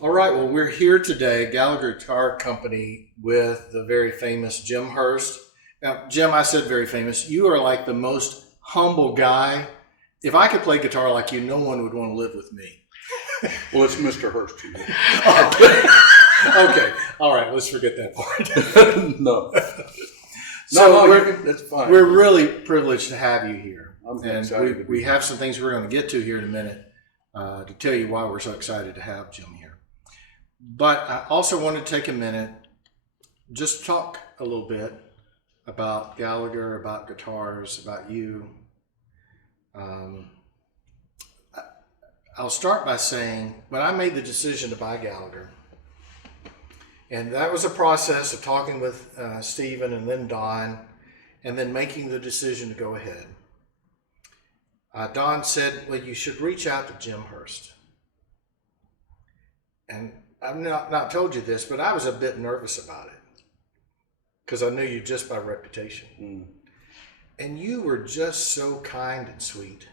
All right, well, we're here today, Gallagher Guitar Company, with the very famous Jim Hurst. Now, Jim, I said very famous. You are like the most humble guy. If I could play guitar like you, no one would want to live with me. Well, it's Mr. Hurst. Okay, all right, let's forget that part. No. That's fine. We're really privileged to have you here. I'm and excited. we have some things we're going to get to here in a minute to tell you why we're so excited to have Jim here. But I also want to take a minute, just talk a little bit about Gallagher, about guitars, about you. I'll start by saying, when I made the decision to buy Gallagher, and that was a process of talking with Stephen and then Don, and then making the decision to go ahead. Don said, well, you should reach out to Jim Hurst. And I've not told you this, but I was a bit nervous about it because I knew you just by reputation. Mm. And you were just so kind and sweet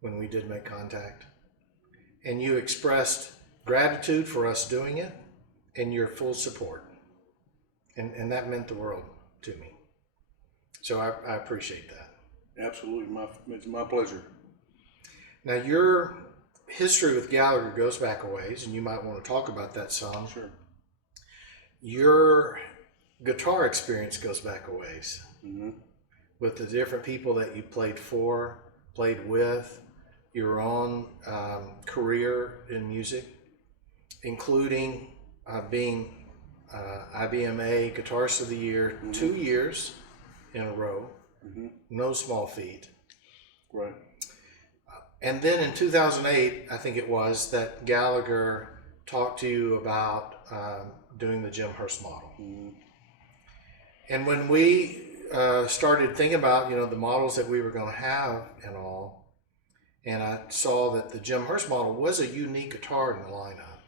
when we did make contact. And you expressed gratitude for us doing it and your full support. And that meant the world to me. So I appreciate that. Absolutely. It's my pleasure. Now, your history with Gallagher goes back a ways, and you might want to talk about that some. Sure. Your guitar experience goes back a ways. Mm-hmm. With the different people that you played for, played with, your own career in music, including being IBMA Guitarist of the Year 2 years in a row. Mm-hmm. No small feat. Right. And then in 2008, I think it was, that Gallagher talked to you about doing the Jim Hurst model. Mm-hmm. And when we started thinking about, the models that we were going to have and all, and I saw that the Jim Hurst model was a unique guitar in the lineup,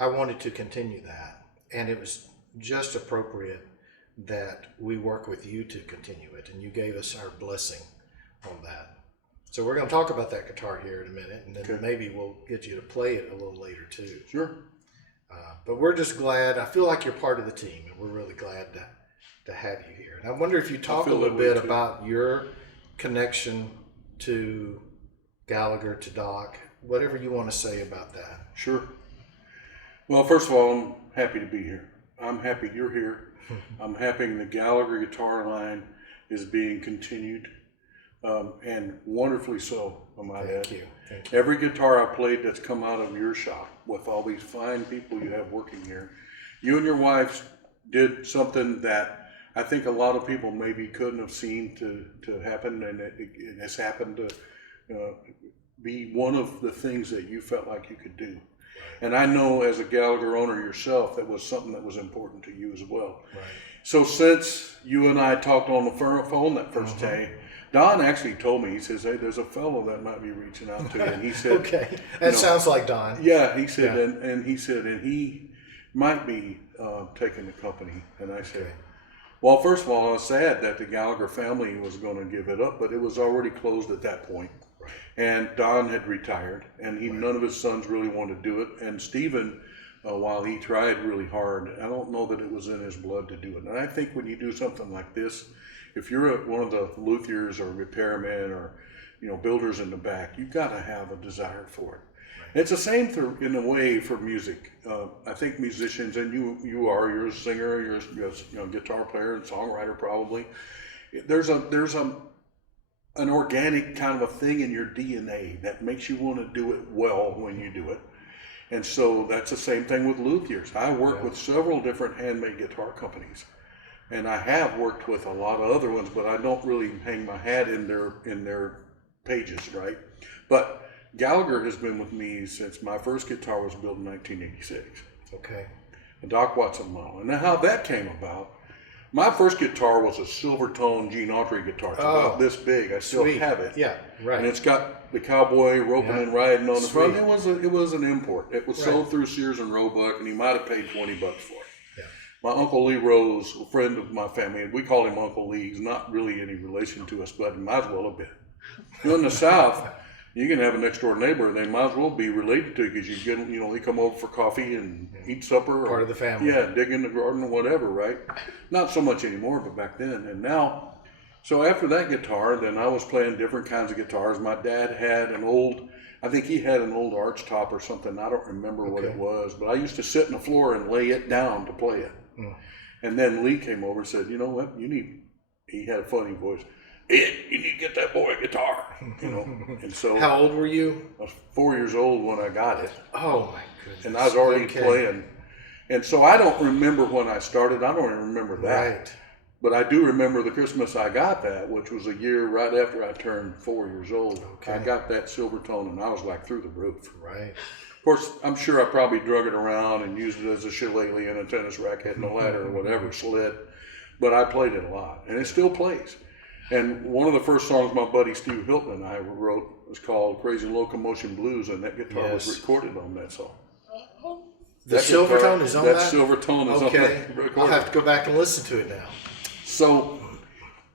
I wanted to continue that. And it was just appropriate that we work with you to continue it. And you gave us our blessing on that. So we're going to talk about that guitar here in a minute, and then Okay. maybe we'll get you to play it a little later too. Sure. But we're just glad. I feel like you're part of the team, and we're really glad to have you here. And I wonder if you talk a feel little that way bit too. about your connection to Gallagher, to Doc, whatever you want to say about that. Sure. Well, first of all, I'm happy to be here. I'm happy you're here. I'm happy the Gallagher guitar line is being continued, and wonderfully so, I might add. Thank you. Thank you. Every guitar I played that's come out of your shop with all these fine people you have working here, you and your wife did something that I think a lot of people maybe couldn't have seen to happen, and it has happened to be one of the things that you felt like you could do. And I know as a Gallagher owner yourself, that was something that was important to you as well. Right. So since you and I talked on the phone that first day, Don actually told me, he says, hey, there's a fellow that might be reaching out to you. And he said, Okay, that sounds like Don. yeah, he said, Yeah. And he said, and he might be taking the company. And I said, Okay. well, first of all, I was sad that the Gallagher family was going to give it up, but it was already closed at that point. Right. And Don had retired, and none of his sons really wanted to do it. And Stephen, while he tried really hard, I don't know that it was in his blood to do it. And I think when you do something like this, if you're one of the luthiers or repairmen or builders in the back, you've got to have a desire for it. Right. It's the same in a way for music. I think musicians, and you're a singer, you're a guitar player and songwriter probably. There's an organic kind of a thing in your DNA that makes you want to do it well when you do it. And so that's the same thing with luthiers. I work with several different handmade guitar companies, and I have worked with a lot of other ones, but I don't really hang my hat in their pages, right? But Gallagher has been with me since my first guitar was built in 1986. Okay. A Doc Watson model. And how that came about, my first guitar was a silver tone Gene Autry guitar. It's about this big. I still have it. Yeah, right. And it's got the cowboy roping and riding on the front. Sweet. It was an import. It was sold through Sears and Roebuck, and he might have paid $20 for it. Yeah. My Uncle Lee Rose, a friend of my family, we call him Uncle Lee. He's not really any relation to us, but he might as well have been. In the South, You can have a next door neighbor, and they might as well be related to you because you get, you know, they come over for coffee and eat supper. Part of the family. Yeah, dig in the garden or whatever, right? Not so much anymore, but back then. And now, so after that guitar, then I was playing different kinds of guitars. My dad had an old, I think he had an old arch top or something. I don't remember what it was, but I used to sit on the floor and lay it down to play it. And then Lee came over and said, you know what, he had a funny voice. Ed, you need to get that boy a guitar, you know. And so, how old were you? I was 4 years old when I got it. Oh my goodness! And I was already playing. And so I don't remember when I started. I don't even remember that. Right. But I do remember the Christmas I got that, which was a year right after I turned 4 years old. Okay. I got that Silvertone, and I was like through the roof. Right. Of course, I'm sure I probably drug it around and used it as a shillelagh and a tennis racket and a ladder or whatever, sled. But I played it a lot, and it still plays. And one of the first songs my buddy Steve Hilton and I wrote was called Crazy Locomotion Blues, and that guitar was recorded on that song. The Silvertone is on that? That Silvertone is on that recording. I'll have to go back and listen to it now. So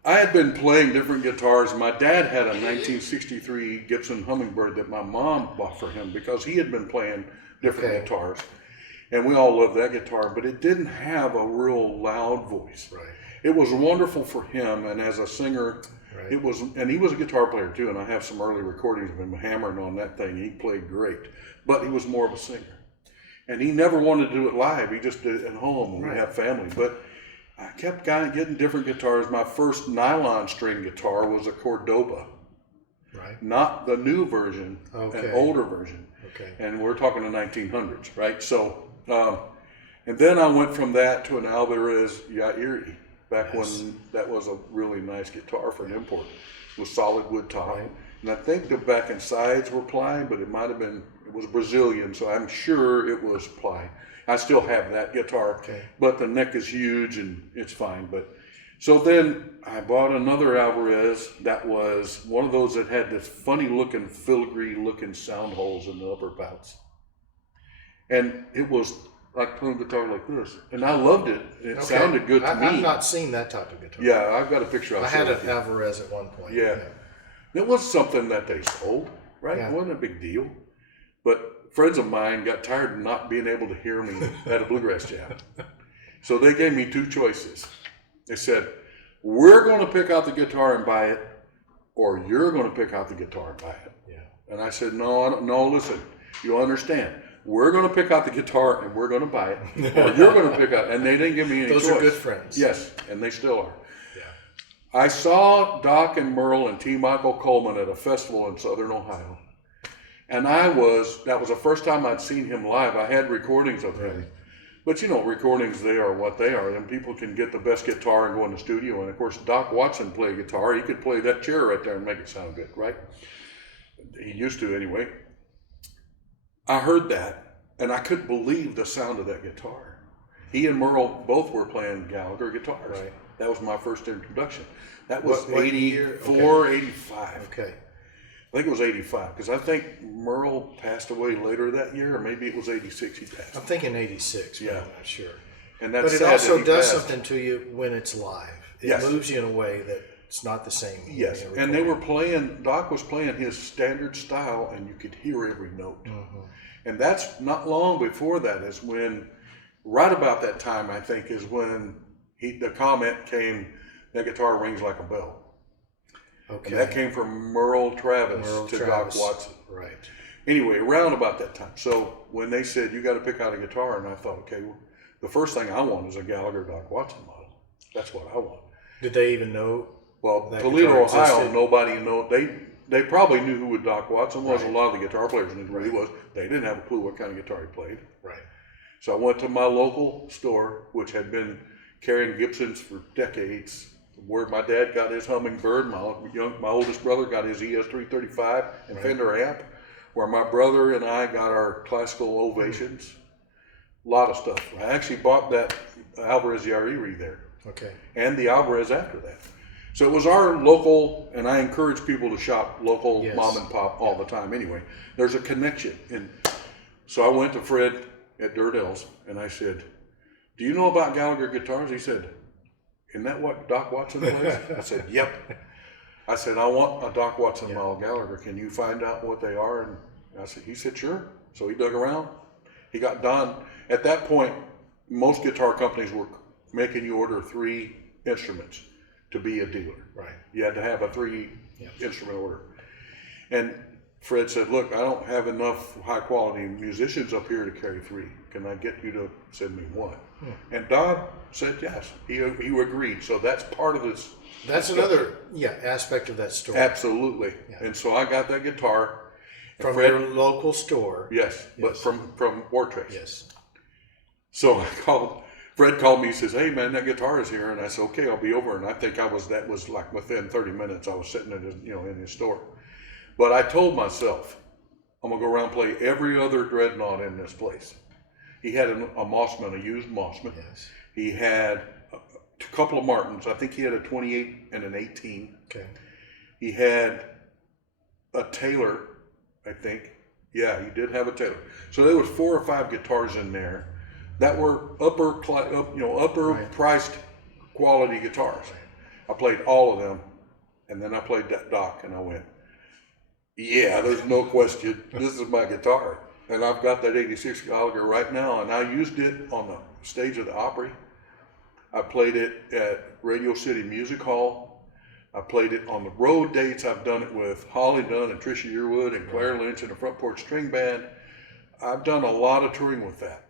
I had been playing different guitars. My dad had a 1963 Gibson Hummingbird that my mom bought for him because he had been playing different guitars. And we all loved that guitar, but it didn't have a real loud voice. Right. It was wonderful for him, and as a singer, it was, and he was a guitar player too, and I have some early recordings of him hammering on that thing. He played great, but he was more of a singer. And he never wanted to do it live. He just did it at home when we have family. But I kept getting different guitars. My first nylon string guitar was a Cordoba. Right. Not the new version, an older version. Okay. And we're talking the 1900s, right? So, and then I went from that to an Alvarez Yairi, back when that was a really nice guitar for an import. It was solid wood top. Right. And I think the back and sides were ply, but it might have been, it was Brazilian, so I'm sure it was ply. I still have that guitar, but the neck is huge and it's fine. But so then I bought another Alvarez that was one of those that had this funny looking, filigree looking sound holes in the upper bouts. And it was like playing guitar like this. And I loved it. It sounded good to me. I've not seen that type of guitar. Yeah, I've got a picture of it. I had an Alvarez at one point. Yeah. It was something that they sold, right? It wasn't a big deal. But friends of mine got tired of not being able to hear me at a bluegrass jam. So they gave me two choices. They said, we're going to pick out the guitar and buy it, or you're going to pick out the guitar and buy it. Yeah. And I said, no, listen, you'll understand. We're going to pick out the guitar and we're going to buy it, or you're going to pick out. And they didn't give me any choice. Those are good friends. Yes, and they still are. I saw Doc and Merle and T. Michael Coleman at a festival in Southern Ohio. And that was the first time I'd seen him live. I had recordings of him. But you know, recordings, they are what they are. And people can get the best guitar and go in the studio. And of course, Doc Watson played guitar. He could play that chair right there and make it sound good, right? He used to anyway. I heard that, and I couldn't believe the sound of that guitar. He and Merle both were playing Gallagher guitars. Right. That was my first introduction. That was what 84, 85. Okay. I think it was 85, because I think Merle passed away later that year, or maybe it was 86 he passed. I'm thinking 86, but I'm not sure. And that's but it also does something to you when it's live. It moves you in a way that it's not the same. Yes, and they were playing, Doc was playing his standard style, and you could hear every note. Mm-hmm. And that's not long before that is when, right about that time, I think, is when the comment came, that guitar rings like a bell. Okay. And that came from Merle Travis to Doc Watson. Right. Anyway, around about that time. So when they said, you got to pick out a guitar, and I thought, okay, well, the first thing I want is a Gallagher Doc Watson model. That's what I want. Did they even know? Well, Toledo, Ohio, nobody knew. They probably knew who Doc Watson was. Right. A lot of the guitar players knew who he was. They didn't have a clue what kind of guitar he played. Right. So I went to my local store, which had been carrying Gibsons for decades, where my dad got his Hummingbird, my oldest brother got his ES335 and Fender amp, where my brother and I got our classical Ovations. A lot of stuff. I actually bought that Alvarez Yairi there. Okay. And the Alvarez after that. So it was our local, and I encourage people to shop local mom and pop all the time anyway. There's a connection. And so I went to Fred at Dirt Hills, and I said, do you know about Gallagher guitars? He said, isn't that what Doc Watson plays? I said, yep. I said, I want a Doc Watson model Gallagher. Can you find out what they are? And he said, sure. So he dug around. He got done. At that point, most guitar companies were making you order 3 instruments to be a dealer. Right. You had to have a 3 instrument order. And Fred said, look, I don't have enough high quality musicians up here to carry 3. Can I get you to send me 1? And Dodd said yes. He agreed. So that's part of this. That's another aspect of that story. Absolutely. Yeah. And so I got that guitar. From your local store. Yes, but from Wartrace. Yes. So Fred called me, he says, hey man, that guitar is here. And I said, okay, I'll be over. And I think that was like within 30 minutes, I was sitting in his, in his store. But I told myself, I'm gonna go around and play every other dreadnought in this place. He had a Mossman, a used Mossman. Yes. He had a couple of Martins. I think he had a 28 and an 18. Okay. He had a Taylor, I think. Yeah, he did have a Taylor. So there was 4 or 5 guitars in there that were upper priced quality guitars. I played all of them, and then I played that Doc, and I went, yeah, there's no question. This is my guitar. And I've got that 86 Gallagher right now, and I used it on the stage of the Opry. I played it at Radio City Music Hall. I played it on the road dates. I've done it with Holly Dunn and Trisha Yearwood and Claire Lynch and the Front Porch String Band. I've done a lot of touring with that.